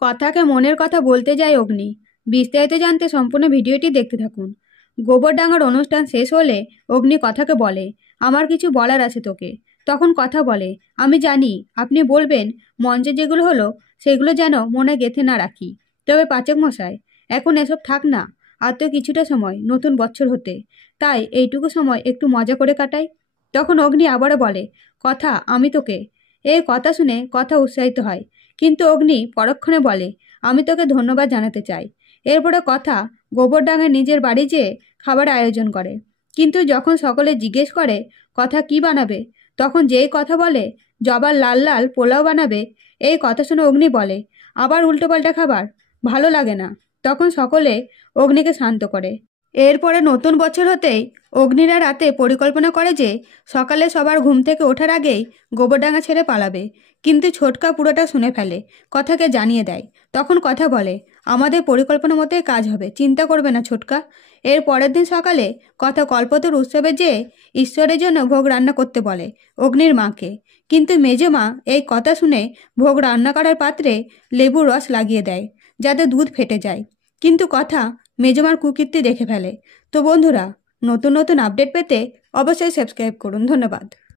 কথাকে মনের কথা বলতে যায় অগ্নি। বিস্তারিত জানতে সম্পূর্ণ ভিডিওটি দেখতে থাকুন। গোবরডাঙ্গার অনুষ্ঠান শেষ হলে অগ্নি কথাকে বলে, আমার কিছু বলার আছে তোকে। তখন কথা বলে, আমি জানি আপনি বলবেন, মঞ্চে যেগুলো হলো সেগুলো যেন মনে গেঁথে না রাখি। তবে পাচক মশাই, এখন এসব থাক না, আর তো কিছুটা সময় নতুন বছর হতে, তাই এইটুকু সময় একটু মজা করে কাটাই। তখন অগ্নি আবারও বলে, কথা আমি তোকে। এই কথা শুনে কথা উৎসাহিত হয়, কিন্তু অগ্নি পরক্ষণে বলে, আমি তোকে ধন্যবাদ জানাতে চাই। এরপরে কথা গোবরডাঙ্গায় নিজের বাড়ি যেয়ে খাবার আয়োজন করে। কিন্তু যখন সকলে জিজ্ঞেস করে কথা কি বানাবে, তখন যেই কথা বলে জবার লাল লাল পোলাও বানাবে। এই কথা শুনে অগ্নি বলে, আবার উল্টোপাল্টা খাবার ভালো লাগে না। তখন সকলে অগ্নিকে শান্ত করে। এরপরে নতুন বছর হতেই অগ্নিরা রাতে পরিকল্পনা করে যে সকালে সবার ঘুম থেকে ওঠার আগেই গোবরডাঙ্গা ছেড়ে পালাবে। কিন্তু ছোটকা পুরোটা শুনে ফেলে, কথাকে জানিয়ে দেয়। তখন কথা বলে, আমাদের পরিকল্পনা মতোই কাজ হবে, চিন্তা করবে না ছোটকা। এর পরের দিন সকালে কথা কল্পতরু উৎসবে যেয়ে ঈশ্বরের জন্য ভোগ রান্না করতে বলে অগ্নির মাকে। কিন্তু মেজো মা এই কথা শুনে ভোগ রান্না করার পাত্রে লেবুর রস লাগিয়ে দেয়, যাতে দুধ ফেটে যায়। কিন্তু কথা মেজমার কুকীর্তি দেখে ফেলে। তো বন্ধুরা, নতুন নতুন আপডেট পেতে অবশ্যই সাবস্ক্রাইব করুন। ধন্যবাদ।